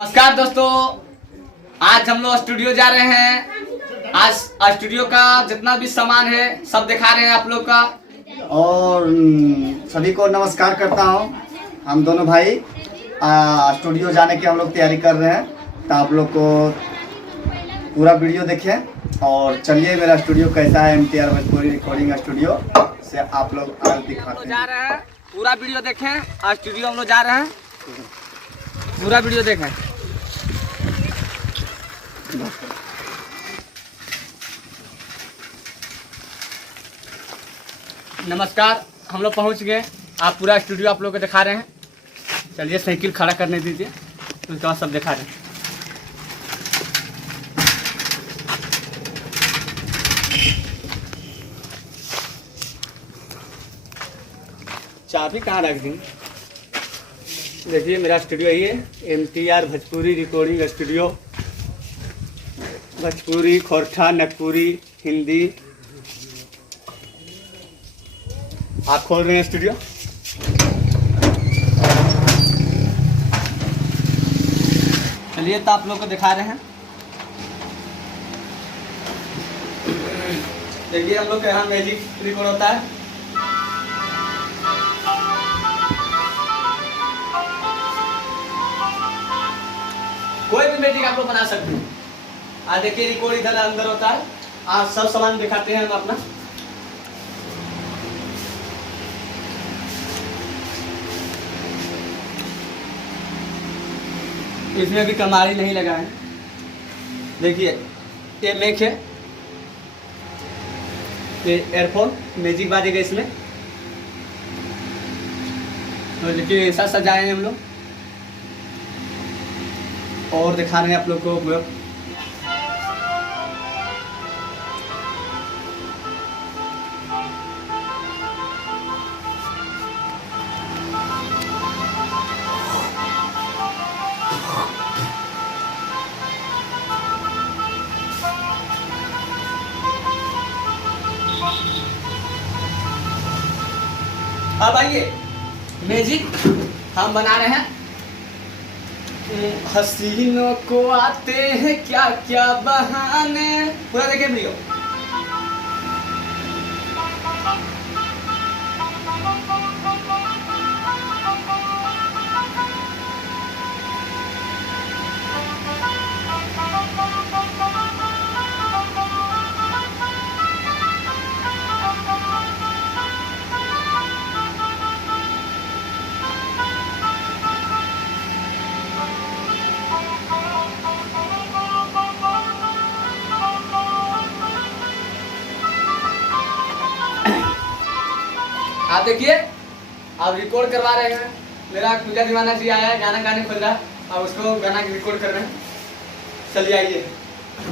नमस्कार दोस्तों, आज हम लोग स्टूडियो जा रहे हैं। आज स्टूडियो का जितना भी सामान है सब दिखा रहे हैं आप लोग का। और सभी को नमस्कार करता हूं। हम दोनों भाई स्टूडियो जाने की हम लोग तैयारी कर रहे हैं, तो आप लोग को पूरा वीडियो देखें और चलिए मेरा स्टूडियो कैसा है। MTR भोजपुरी रिकॉर्डिंग स्टूडियो से आप लोग आज दिखाते जा रहे हैं, पूरा वीडियो देखें। आज स्टूडियो हम लोग जा रहे हैं, पूरा वीडियो देखें। नमस्कार, हम लोग पहुंच गए। आप पूरा स्टूडियो आप लोग को दिखा रहे हैं। चलिए साइकिल खड़ा करने दीजिए, उसके बाद सब दिखा रहे हैं। चाबी कहाँ रख दी? देखिए मेरा स्टूडियो यही है, MTR Bhojpuri recording studio. Bhojpuri, Khortha, Nagpuri, Hindi. आप खोल रहे हैं स्टूडियो। चलिए तो आप लोग को दिखा रहे हैं। देखिए हम लोग के यहाँ मैजिक रिकॉर्ड होता है। कोई भी मैजिक आप लोग बना सकते हैं। आज देखिए रिकॉर्ड इधर अंदर होता है। आज सब सामान दिखाते हैं हम अपना। इसमें भी कमारी नहीं लगा है। देखिए ये मैक है, ये एयरफोन मैजिक बाजेगा इसमें। तो देखिए ऐसा सजाए हैं हम लोग और दिखा रहे हैं आप लोग को। अब आइए मैजिक हम बना रहे हैं। हसीनों को आते हैं क्या क्या बहाने। पूरा देखिए वीडियो। आप देखिए आप रिकॉर्ड करवा रहे हैं। मेरा पूजा दीवाना जी आया है, गाना गाने खोज रहा है। अब उसको गाना रिकॉर्ड कर रहे हैं। चलिए आइए।